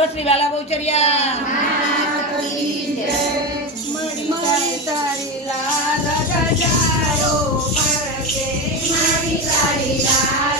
બોલો શ્રી લાલા બહુચરિયા. મારી તારી લાલ રજારો પરકે. મારી તારી લાલ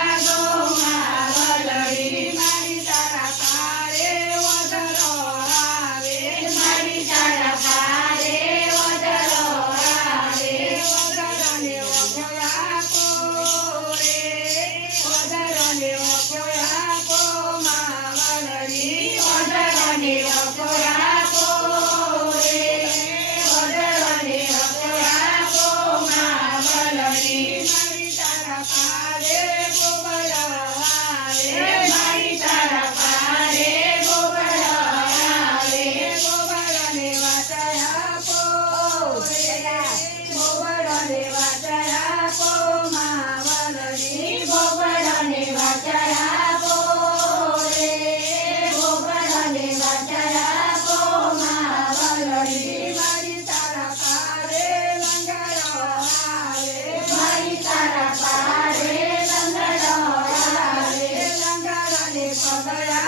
好的呀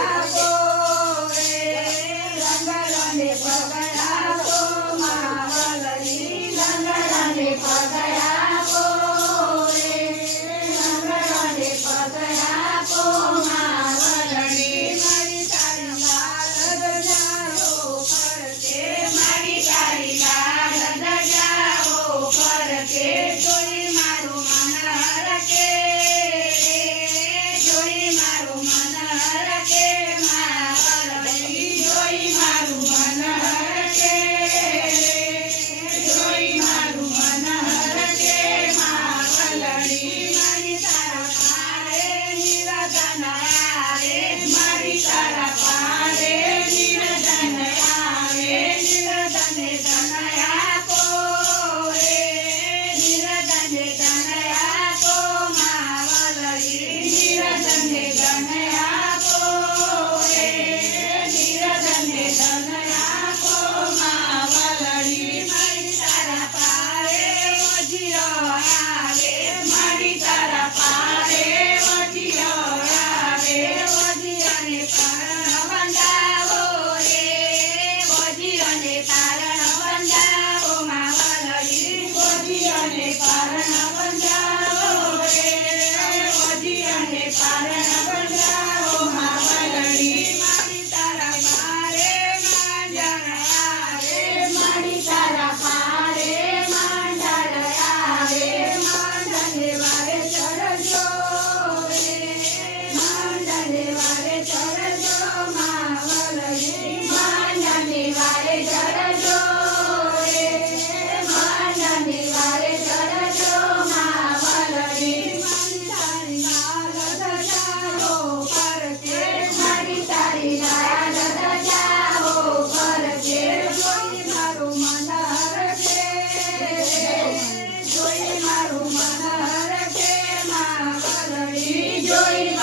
join